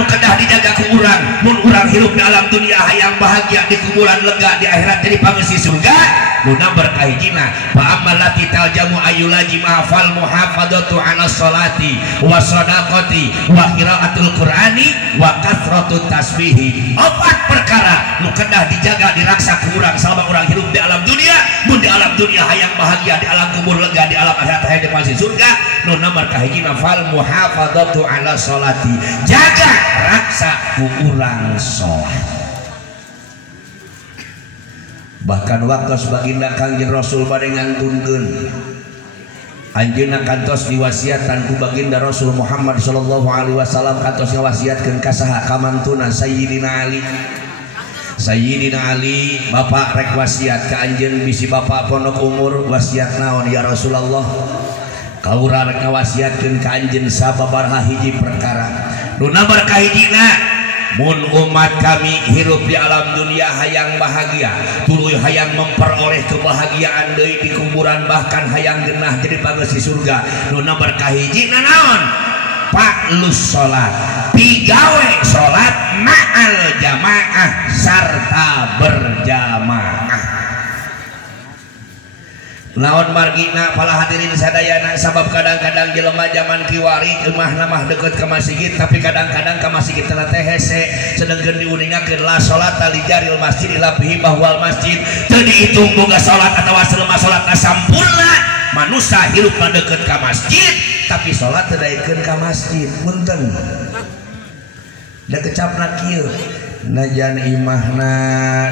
nu kedah dijaga ku urang mun urang hirup di alam dunia hayang bahagia di kuburan lega di akhirat jadi pangeusi surga nu berkah hijina fa amallati taljamu ayulajima fal muhafadzatu ala sholati wa shadaqati wa qiraatul qur'ani wa kathratu tasbihi. Opat perkara nu kedah dijaga diraksa ku urang salama urang hirup di alam dunia mun di alam dunia hayang bahagia di alam kubur lega di alam akhirat hayang di pangeusi surga nu berkah hijina fal muhafadzatu ala sholati jaga raksa ku urang sholat. Bahkan waktu baginda Kangjeng Rasul bade ngantunkeun anjeunna kantos diwasiatan ku baginda Rasul Muhammad sallallahu alaihi wasallam kantos ngawasiatkeun ka saha ka mantuna Sayyidina Ali. Sayyidina Ali bapak rek wasiat ka anjeun bisi bapak pondok umur wasiat naon ya Rasulullah. Kaura rek ngawasiatkeun ka anjeun sababaraha hiji perkara nu berkah hijina mun umat kami hirup di alam dunia hayang bahagia tuluy hayang memperoleh kebahagiaan deui di kuburan bahkan hayang genah jadi pangeusi surga nu berkah hijina naon paklus salat pigawe salat ma'al jamaah sarta berjamaah. Naon margina pala hadirin sadayana sabab kadang-kadang jelema zaman kiwari emah namah deket ke masjid tapi kadang-kadang ke masjid teh hese sedengkeun diuningakeun la salata li jaril masjid ila bihi bahwal masjid teu dihitung boga salat atawa selema salatna sampurna manusia hirup deket ke masjid tapi salat teu daekeun ka masjid punten da kecapna kieu najan imahna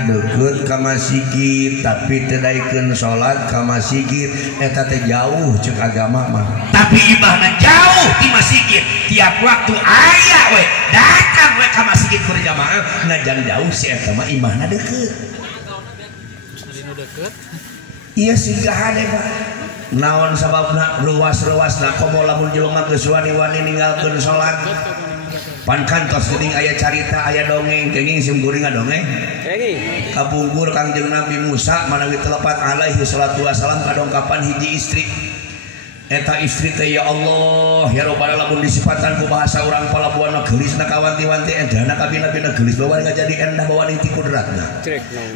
deket ka masjid tapi teu daekeun salat ka masjid eta teh jauh ceuk agama mah tapi imahna jauh di masjid tiap waktu aya we datang we ka masjid berjamaah najan jauh si eta mah imahna deket iya siga hade Pak naon sababna ruas-ruasna komo lamun jelema geus wani-wani ninggalkeun salat pan kantos geuning aya carita aya dongeng kenging sim kuring ngadongeng kabungkur Kangjeng Nabi Musa manawi telepat alaihi salatu wasalam kadongkapan hiji istri eta istri teh ya Allah ya Rabbana lamun disifatan ku bahasa urang palabuhan geulisna kawanti-wanti endana kabina-bina geulis bawa jadi endah bawa ning ti kudratna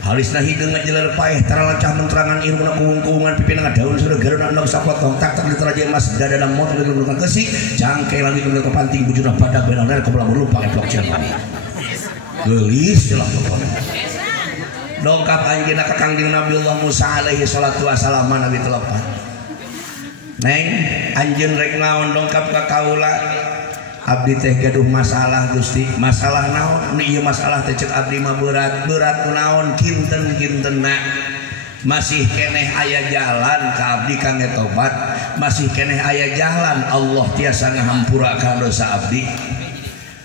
halisna hideung ngajeler paeh taralancah mentrangan irungna kuung-kuungan pipina ngadaun sudah garuna endog sapotong tak tak diteraje mas dadana mot ngeulungan kesik jangke langit ngeul kepanting bujurna badak benar kebelah lupa eplok Jerman geulis celah pokona dongkap anjeunna ka Kangjeng Nabi Allah Musa alaihi salatu wasalam nabi telepat neng anjeun rek naon dongkap ka kaula abdi teh gaduh masalah Gusti masalah naon ieu masalah teh ceuk abdi mah berat naon kinten-kintenna masih keneh aya jalan ka abdi kangge tobat masih keneh aya jalan Allah tiasa ngahampura ka dosa abdi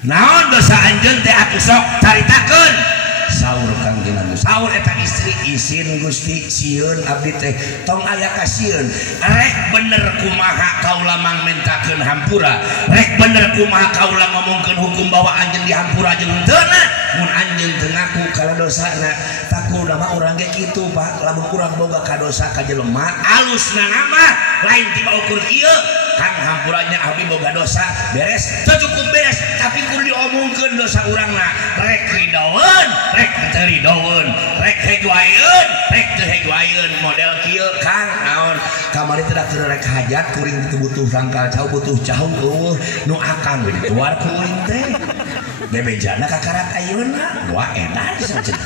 naon dosa anjeun teh atuh sok caritakeun saur Kangjeng Nabi saur eta istri izin Gusti sieun abdi teh tong aya ka sieun rek bener kumaha kaula mangmentakeun hampura rek bener kumaha kaula ngomongkeun hukum bahwa anjeun dihampura jeung teu na mun anjeun teu ngaku kana dosana takuna mah urang ge kitu Pak lamun urang boga ka dosa ka jelema alusna mah lain tiba ukur ieu kang hampuranya abdi boga dosa beres teu cukup beres tapi kudu diomongkeun dosa urangna rek ridaeun rek teu ridaeun rek heguaeun rek teu heguaeun model kieu kang naon kamari teh teu rek hajat kuring teu butuh rangkal cau butuh cau nu akan we dituar kuring teh bebejana ka karak ayeuna wah edan saja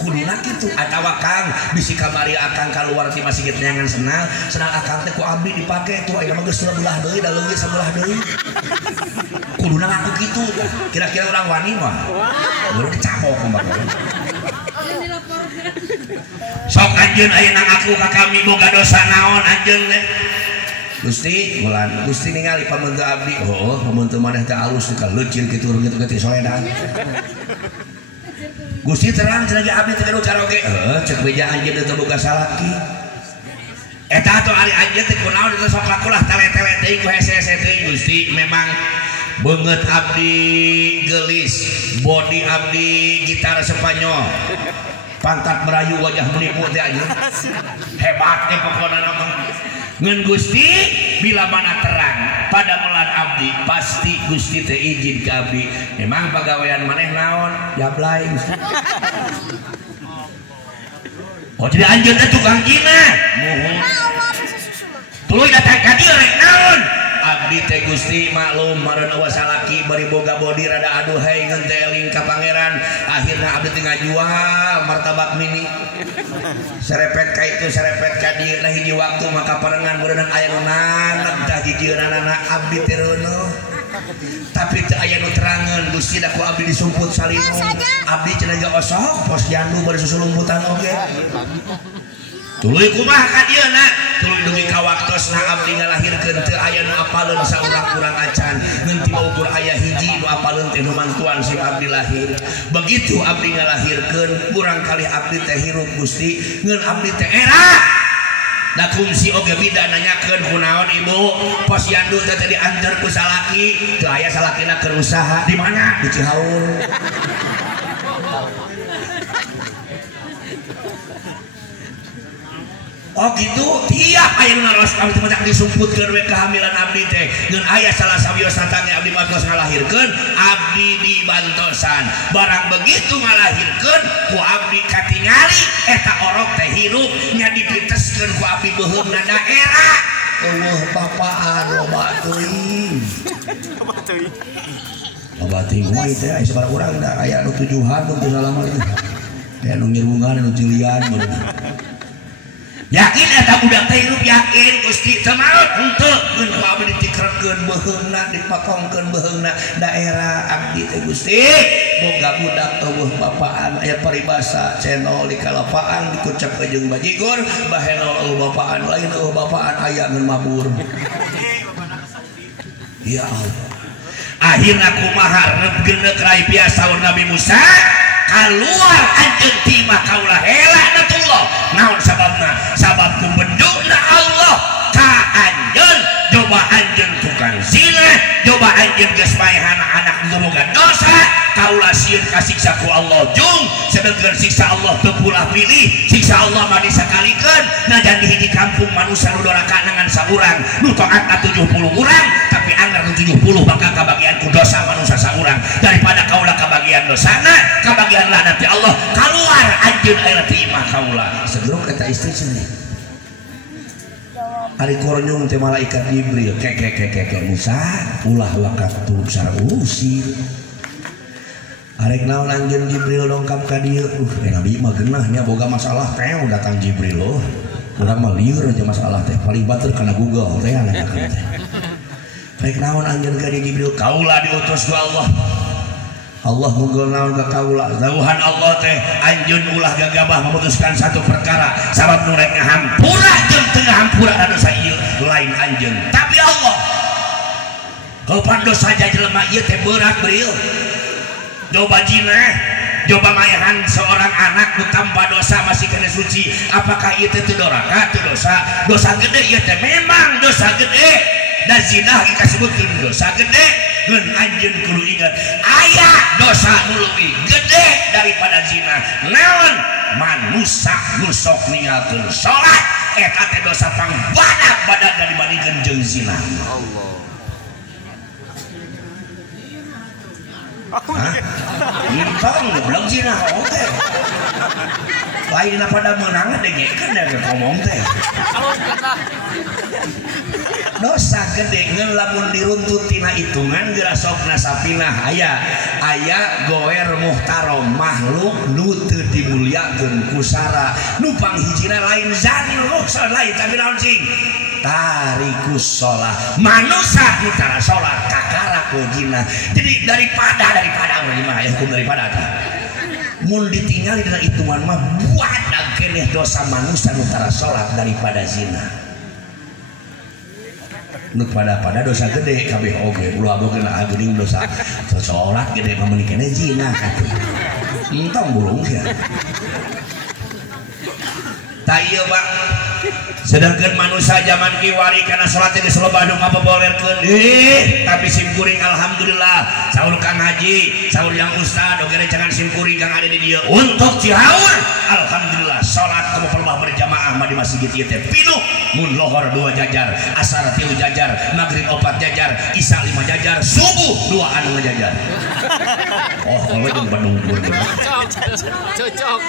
kuduna kitu atawa Kang bisi kamari akang kaluar ti masjid nyangan senang akang teh ku abdi dipake tuh aya mah geus belah deui da leungit sabelah deui kuduna ngaku kitu kira-kira urang wani mah baru dicapok mah sok anjeun ayeuna ngaku ka kami boga dosa naon anjeun teh Gusti mulan Gusti ningali pamuntu abdi oh pamuntu maneh teh alus ka leucil kitu kitu ti soedan Gusti terang cenah abdi teh kanu karaoke cek beja anjeun teu boga salaki eta atuh ari anjeun teh kunaon teh sok lakulah tele-tele teuing ku hese-hese teuing Gusti memang beungeut abdi geulis body abdi gitar Spanyol pantat merayu wajah menipu teh anjeun hebat teh pokona mah ngan Gusti bila mana terang pada melan abdi pasti Gusti teh izin ke abdi. Memang pagawean maneh naon jablay. Oh jadi anjeun teh tukang gina mohon tuluy datang ka dieu rek naon abdi teh Gusti maklum mareun wasalaki bari boga bodi rada aduhai ngeun teh eling ka pangeran akhirna abdi teh ngajual martabak mini serepet ka itu serepet ka dieu lah hiji waktu maka parengan beunang aya nu nanep tah jijieunana abdi teh reuno tapi teu aya nu terangeun Gusti da ku abdi disumput salimung abdi cenah ge osok pos jandu bari susulumputan oge tuluy kumaha ka dieuna tuluy dugi ka waktosna abdi ngalahirkeun teu aya nu apaleun saurang-urang acan ngeun ti ukur aya hiji nu apaleun teh nu mantuan si abdi lahir begitu abdi ngalahirkeun kurang kali abdi teh hirup Gusti ngeun abdi teh era da kungsi oge bida nanyakeun kunaon ibu pos yandu teh diantar ku salaki teu aya salakina keur usaha di mana di Cihaur. Oh gitu tiap aya nu ngaros abdi teh mah disumputkeun we kehamilan abdi teh ngeun aya salah sawios tange abdi bantos ngalahirkeun abdi dibantosan barang begitu ngalahirkeun ku abdi katingali eta orok teh hirup nya dipiteskeun ku abdi beuheungna daerah eueuh bapaan loba teuing loba teuing kumaha teh aya sabaraha urang da aya nu tujuhan nu teu ngalaman aya nu nyirungan nu cilian yakin eta budak teh hirup yakin Gusti teu maot henteu ngeun ku abdi ditikrekeun beuheungna dipakongkeun beuheungna daerah abdi teh Gusti boga budak eueuh bapaan aya paribasa cenol di kalapaan dikucap ka jeung bajigur bahenol eueuh bapaan lain eueuh bapaan aya ngeun mabur. Ya Allah akhirna kumaha reupgeun rai biasa Nabi Musa keluar anjeun ti makaula hela natullah naon sababna sabab kumbenduna Allah ka anjeun coba anjeun tukang zina coba anjeun geus maehan anak boga dosa kaula sieun kasiksa ku Allah jung sedengkeun siksa Allah teu pulah pilih siksa Allah mah disakalikeun najan di hiji kampung manusia nu doraka nangan saurang nu taatna 70 urang tapi anggar nu 70 bakal kabagian ku dosa manusia saurang daripada kaula kabagian dosana kabagian laknat ti Allah kaluar anjeun aya terima kaula segerok eta istri cenah ari kornyung teh malaikat Jibril kek Musa ulah waktu sara usir arek naon anjeun Jibril dongkap ka dieu Nabi mah geunah nya boga masalah teh datang Jibril loh urang mah lieur aja masalah teh paling batur kana Google teh anakakeun teh rek naon anjeun ka Jibril kaula diutus ku Allah munggul naon ka kaula jauhan Allah teh anjeun ulah gagabah memutuskan satu perkara sabab nu rek ngahampura jeung teu ngahampura dosa ieu lain anjeun tapi Allah kaupan dosa jelema ieu teh berat Bril coba zina coba mayahan seorang anak nu tanpa dosa masih kena suci apakah ieu teh teu doraka teu dosa gede ieu teh memang dosa gede dan zina disebutkeun dosa gede ngeun anjeun kudu ingat aya dosa nu leuwih gede daripada zina naon manusia nu sok ninggalkeun salat eta teh dosa pang badak dibandingkeun jeung zina. Allah Intong belum zina oke lain pada menang dengekan dari ngomong teh dosa gede ngelamun diruntut tina hitungan gerasokna sapinah aya goer muhtarom makhluk nu teu dimuliakeun ku sara nu panghijina lain zani rukhsah lain tapi naon cing tarikus sholat manusia nu tara sholat kakara ku jina jadi daripada gimana ya hukum daripada mun ditinggali dengan hitungan mah buat keneh dosa manusia nu tara sholat daripada zina nu pada dosa gede kabeh oge ulah boga agening dosa sholat gede mah meuni keneh zina atuh entong burung ya tak iya Pak. Sedangkan manusia zaman kiwari karena sholat ini selalu Bandung apa bolerkeun tapi simkuring alhamdulillah saur Kang Haji saur yang Ustad oke jangan simkuring Kang ada di dia untuk Cihaur alhamdulillah sholat kamu perlu berjamaah mah di masjid ieu teh pinuh mun lohor 2 jajar asar 3 jajar maghrib 4 jajar isya 5 jajar subuh 2 anu ngajajar oh kalau jeung Bandung cocok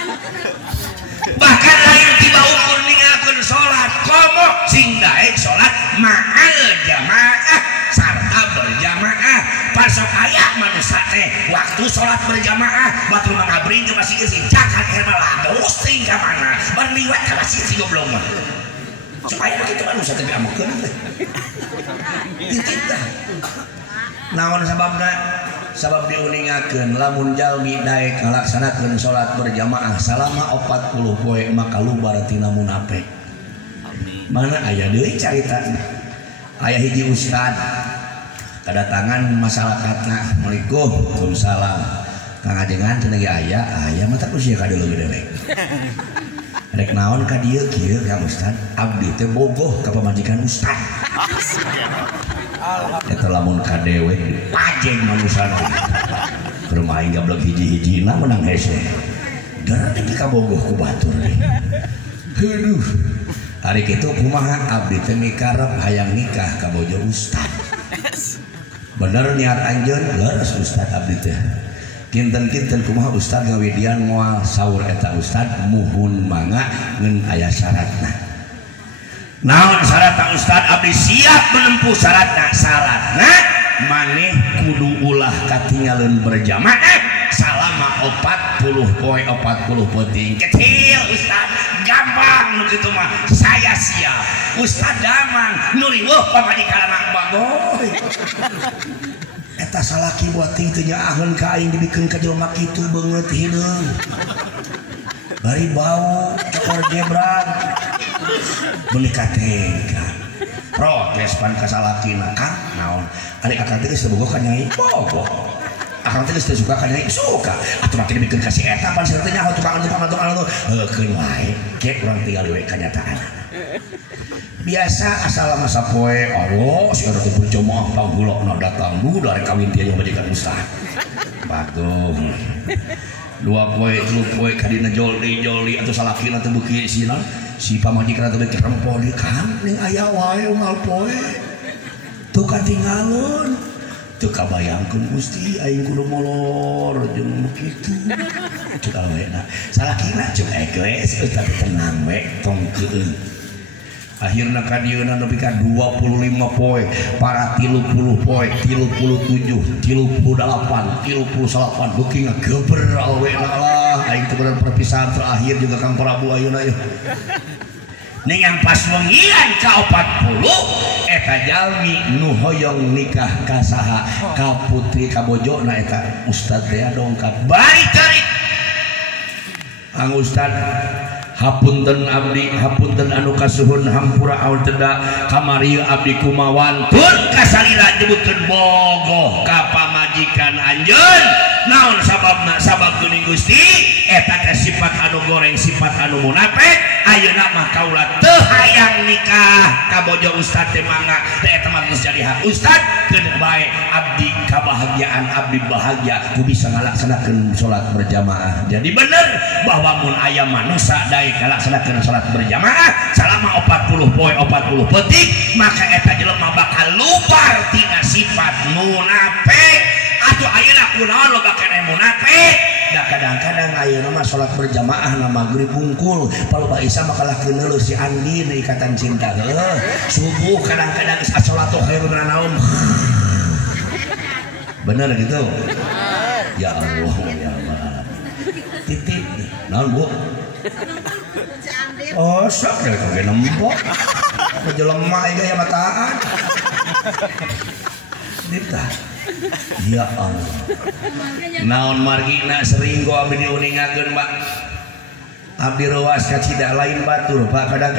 bahkan lain tiba ukur ningakeun sholat komo sing daek sholat ma'al jamaah sarta berjamaah pasok aya manusia teh waktu sholat berjamaah batur mangabring ke masjid sing cakat herma lados ting ka mana ban liwat ka masjid si goblok mah supaya kitu manusia teh diamukeun dititah naon sababna sabab diuningakeun lamun jalmi daek ngalaksanakeun salat berjamaah salama 40 poe maka lubar tina munafik. Mana aya deui caritana. Aya hiji ustad kedatangan masyarakatna. Assalamualaikum. Waalaikumsalam. Kang ajengan teu ge aya mah tak usia ka deuleu dewe. Rek naon ka dieu kieu Kang Ustad? Abdi teh bogoh ka pamajikan ustad. Eta lamun kadewe pajeng manusia ke rumah aing gablek hiji-hijina menang hese gara teh kabogoh ku batur deh heuduh hari kitu kumaha abdi teh mikarep hayang nikah ka bojo ustad bener niat anjeun leres ustad abdi teh kinten-kinten kumaha ustad gawidian moal saur eta ustad muhun mangga ngeun aya syaratna. Naon syaratna ustad abdi siap menempuh syaratna maneh kudu ulah katinggalin berjamaah salama 40 poe 40 penting kecil ustad gampang nu kitu mah saya siap ustad damang nu riweuh pamajikan anak bagoy eta salaki buat ting teu nyaaheun ka aing dibikeun ka jelema kitu beungeut hideung bari bau cokor jebrat menikah tega protes pan kasalakina Kang naon ari akang teh geus bogoh ka nyai bogoh akang teh geus suka ka nyai suka atuh makin bikin kasih eta pan sira teh nyaho tukang heukeun wae ke urang tinggal we kanyataanna biasa asal masa poe Allah si urang teh berjamaah panggulokna datang nu dari kawin dia yang majikan ustad bagus 2 poe 3 poe kadina joli atau salakina teh beuki sina si pamajikan teh beuki rempo di Kang ning aya wae unggal poe teu katinggalun teu kabayangkeun Gusti aing kudu molor jeung kitu ceuk awena salakina ceuk geus eta tenang we tong keueung akhirna ka dieuna nepi ka 25 poe para 30 poe 37 38 beuki ngageber awena lah aing teu bener perpisahan terakhir juga Kang Prabu ayeuna yeuh ning yang pas wengian ka 40 eta jalmi nu hoyong nikah ka saha ka putri ka bojona eta ustad teh dongkap bari tarik ang ustad hapunten abdi hapunten anu kasuhun hampura aun teda kamari abdi kumawan tun kasalira nyebutkeun bogoh ka pamajikan anjeun naon sababna sabab geuning Gusti eta teh sifat anu goreng sifat anu munafik ayeuna mah kaula teu hayang nikah ka bojo ustad teh mangga teh eta mah geus jadi hak ustad keun bae abdi kabahagiaan abdi bahagia ku bisa ngalaksanakeun salat berjamaah jadi bener bahwa mun aya manusia daek ngalaksanakeun salat berjamaah salama 40 poe 40 penting maka eta jelema bakal lubar tina sifat munafik atuh ayeuna kunaon loba keneh munafik da kadang-kadang ayeuna mah salat berjamaah na maghrib bungkul paloba isya mah kalah keuneuh si Andi na ikatan cinta subuh kadang-kadang as-sholatu khairun min naum bener gitu ya Allah ya Allah titip naon Bu oh sok deh kage nembok jelema ieu ya mataan ditah ya Allah naon margina sering gua abdi diuningakeun Pak abdi ruas ka cida lain batur Pak kadang